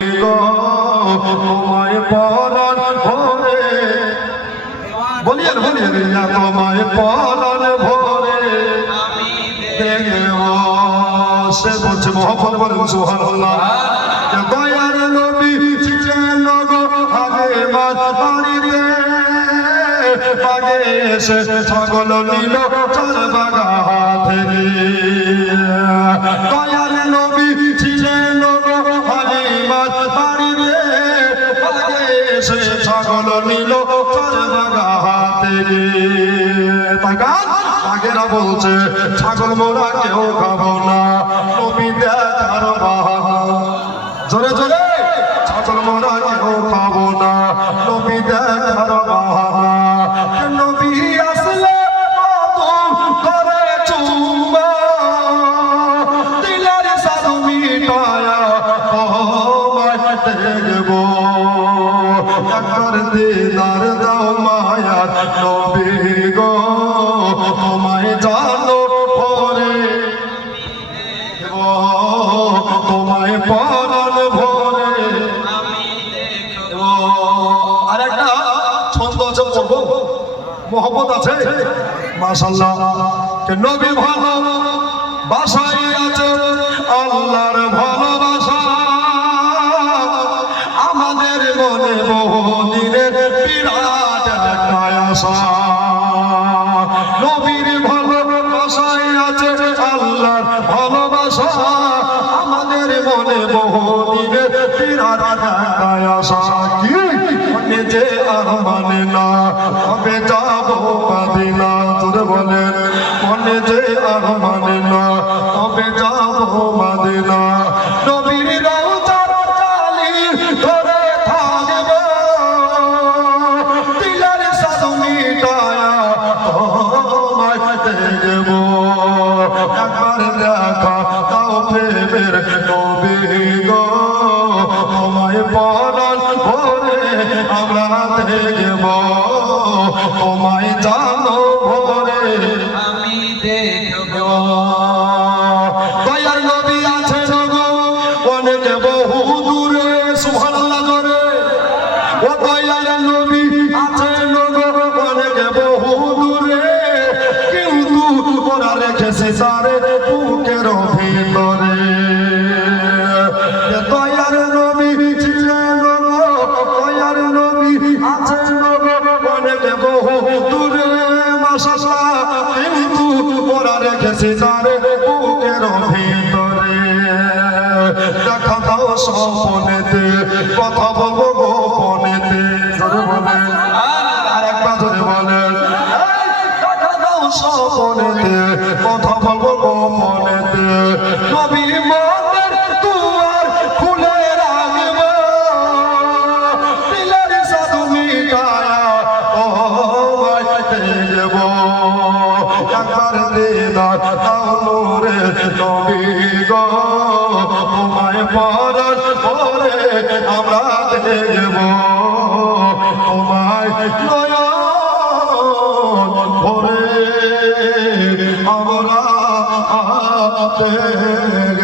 তোমায় পরাণ ভরে বলিয়ে তোমায় পরাণ ভরে সে বলছে মোহাম্মদ বলেন সুবহানাল্লাহ। দয়ার নবী ছিলেন গো আগে বাড়িতে আগে এসে ছাগল নিল চার বাগা থেকে। দয়ার নবী ছিলেন গো আগে বাড়িতে আগে এসে ছাগল নিল চার বাগা থেকে। আগেরা বলছে ছাগল মোরা কেউ খাবো না, নবী দেখার বাহানা। জোরে জোরে ছাগল মোরা কেউ খাবো না, নবী দেখার বাহানা। নবী আসলে কদম করে চুম্বা, দিলের সাধু মিটায়া তোমায় দেখবো। একবার দিদার দাও মায়ার নবী গো, তোমায় জানো ভরে তোমায় পরাণ ভরে। আর একটা ছন্দ আছে পড়বো, মোহব্বত আছে মাশাআল্লাহ। নবী ভালো বাসাই আছে আল্লাহর ভালোবাসা, আমাদের মনে বহুদিনের বিরাট একটা আশা। নবীর ভালোবাসায় আছে আল্লাহর ভালোবাসা, আমাদের মনে বহুদিনের বিরাট একটা আশা। কি মনে যে আর মানে না কবে যাবো মদিনা, তোর বলেন মনে যে আর মানে না কবে যাবো মদিনা। নবীর রওজার জালি ধরে থাকবো, দিলের সাধু মিটায়া তোমায় দেখবো। একবার দেখা দাও প্রেমের নবী গো, তোমায় পরাণ ভরে আমরা দেখবো। তোমায় জানো ভরে আমি দেখবো। দয়ার নবী আছে গো অনেক বহু দূরে, সুবহানাল্লাহ জোরে। ও দয়ার নবী আছে গো অনেক বহু দূরে, কিন্তু ওরা রেখেছে তারে বুকের ভিতরে। দয়ার নবী ছিলেন গো, দয়ার নবী আছে গো অনেক বহু দূরে মাশাআল্লাহ, কিন্তু ওরা রেখেছে তারে বুকের ভিতরে। দেখা দাও স্বপনেতে, কথা বলবো গোপনেতে। জোরে বলেন আর একবার জোরে বলেন। দেখা দাও স্বপনেতে, কথা বলবো গোপনেতে। নবী মনের দুয়ার খুলে রাখবো, দিলের সাধু মিটায়া তোমায় দেখবো। একবার দিদার দাও নূরে নবী গো, তোমায় পরাণ ভরে আমরা দেখবো। তোমায় নয়ন ভরে আমরা দেখবো।